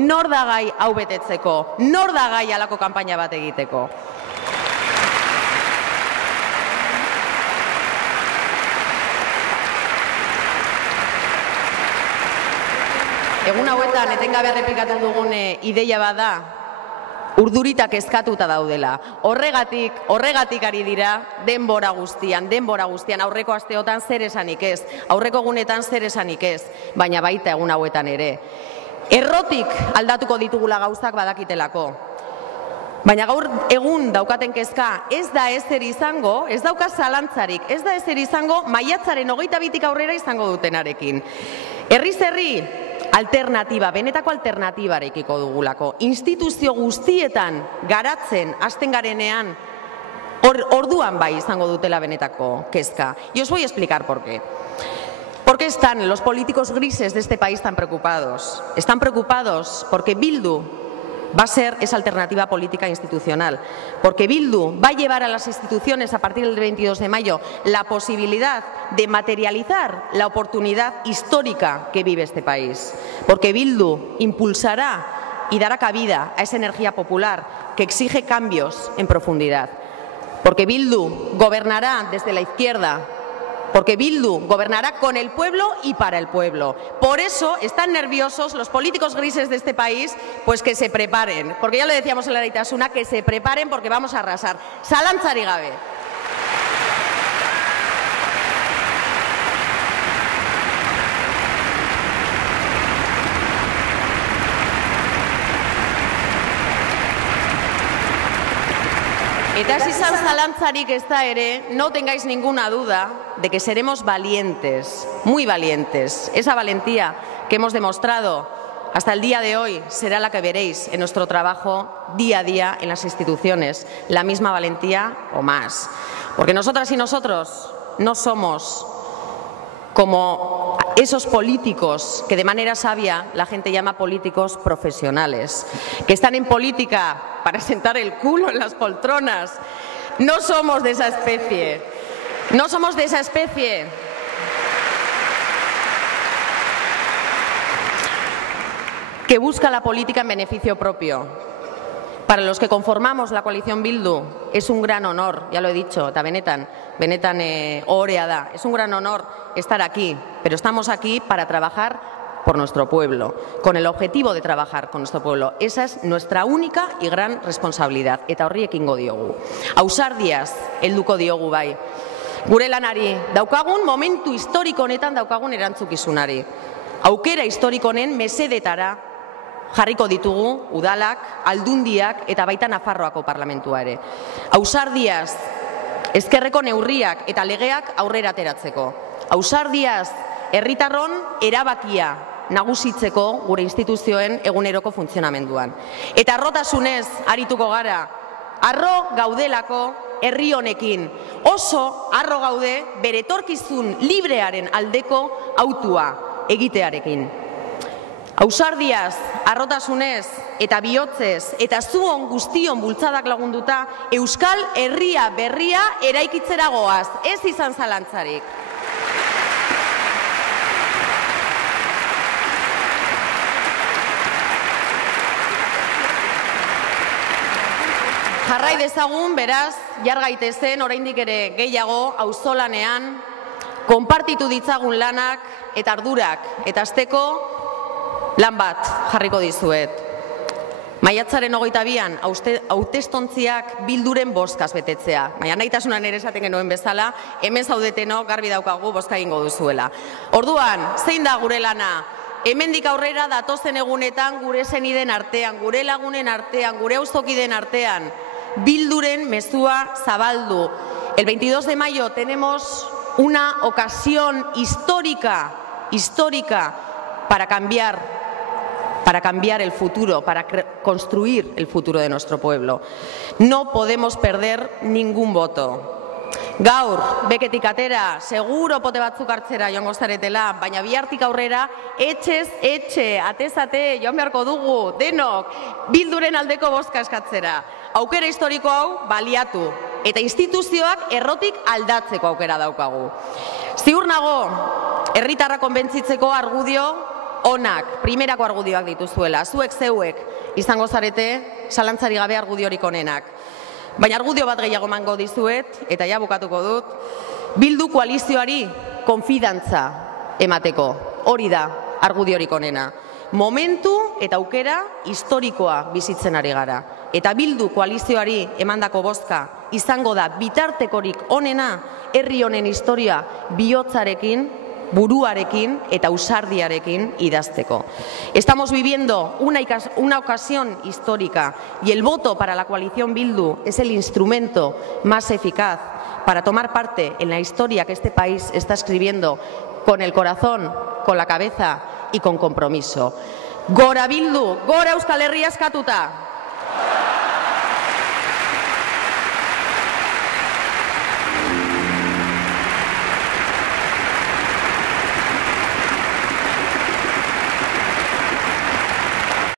nor da gai hau betetzeko, nor da gai halako kanpaina bat egiteko. Egun hauetan etengabe errepikatzen dugun ideia bada, urduritak kezkatuta daudela. Horregatik ari dira denbora guztian, aurreko asteotan zer esanik ez, aurreko egunetan zer esanik ez, baina baita egun hauetan ere. Errotik aldatuko ditugula gauzak badakitelako. Baina gaur egun daukaten kezka ez da ezer izango, ez dauka zalantzarik, ez da ezer izango maiatzaren 22tik aurrera izango dutenarekin. Herriz herri, alternatiba, benetako alternatibarekiko dugulako. Instituzio guztietan garatzen hasten garenean, orduan bai izango dutela benetako kezka. Y os voy a explicar por qué. ¿Por qué están los políticos grises de este país tan preocupados? Están preocupados porque Bildu va a ser esa alternativa política institucional, porque Bildu va a llevar a las instituciones a partir del 22 de mayo la posibilidad de materializar la oportunidad histórica que vive este país, porque Bildu impulsará y dará cabida a esa energía popular que exige cambios en profundidad, porque Bildu gobernará desde la izquierda, porque Bildu gobernará con el pueblo y para el pueblo. Por eso están nerviosos los políticos grises de este país, pues que se preparen, porque ya lo decíamos en la Leitasuna, que se preparen porque vamos a arrasar. Zalantzarik gabe. Eta ez izan zalantzarik ez da ere, no tengáis ninguna duda de que seremos valientes, muy valientes. Esa valentía que hemos demostrado hasta el día de hoy será la que veréis en nuestro trabajo día a día en las instituciones, la misma valentía o más. Porque nosotras y nosotros no somos como esos políticos que de manera sabia la gente llama políticos profesionales, que están en política para sentar el culo en las poltronas. No somos de esa especie. No somos de esa especie. Que busca la política en beneficio propio. Para los que conformamos la coalición Bildu es un gran honor, ya lo he dicho, eta benetan ohorea da, es un gran honor estar aquí, pero estamos aquí para trabajar por nuestro pueblo, con el objetivo de trabajar con nuestro pueblo. Esa es nuestra única y gran responsabilidad, eta horri ekingo diogu. Ausardiaz helduko diogu bai. Gure lanari, daukagun momentu historiko honetan daukagun erantzukizunari. Aukera historiko honen mesedetara jarriko ditugu udalak, aldundiak eta baita Nafarroako parlamentua ere. Ausardiaz, ezkerreko neurriak eta legeak aurrera ateratzeko. Ausardiaz, herritarron erabakia nagusitzeko gure instituzioen eguneroko funtzionamenduan. Eta harrotasunez arituko gara, harro gaudelako herri honekin. Oso harro gaude bere etorkizun librearen aldeko autua egitearekin. Ausardiaz, harrotasunez eta bihotzez eta zuon guztion bultzadak lagunduta Euskal Herria berria eraikitzera goaz, ez izan zalantzarik. Jarrai dezagun, beraz, jar gaitezen, oraindik ere gehiago, auzolanean, konpartitu ditzagun lanak eta ardurak, eta hasteko lan bat jarriko dizuet. Maiatzaren 22an hautestontziak Bilduren bozkaz betetzea. Baina nahitasunan ere esaten genuen bezala, hemen zaudeteno garbi daukagu bozka egingo duzuela. Orduan, zein da gure lana? Hemendik aurrera datozen egunetan gure seniden artean, gure lagunen artean, gure auzokideen artean, Bilduren mezua zabaldu. El 22 de mayo tenemos una ocasión histórica para cambiar el futuro, para construir el futuro de nuestro pueblo. No podemos perder ningún voto. Gaur, beketik atera, seguro pote batzuk hartzera joango zaretela, baina bihartik aurrera, etxez, etxe, atez-ate, joan beharko dugu, denok, Bilduren aldeko bozka eskatzera. Aukera historiko hau baliatu, eta instituzioak errotik aldatzeko aukera daukagu. Ziur nago, herritarra konbentzitzeko argudio onak, primerako argudioak dituzuela. Zuek zeuek izango zarete zalantzari gabe argudiorik onenak. Baina argudio bat gehiago emango dizuet, eta ja bukatuko dut, Bildu koalizioari konfidantza emateko. Hori da argudiorik onena. Momentu eta aukera historikoa bizitzen ari gara. Eta Bildu koalizioari emandako bozka izango da bitartekorik onena herri honen historia bihotzarekin, buruarekin eta ausardiarekin idazteko. Estamos viviendo una ocasión histórica y el voto para la coalición Bildu es el instrumento más eficaz para tomar parte en la historia que este país está escribiendo con el corazón, con la cabeza y con compromiso. Gora Bildu, gora Euskal Herria eskatuta!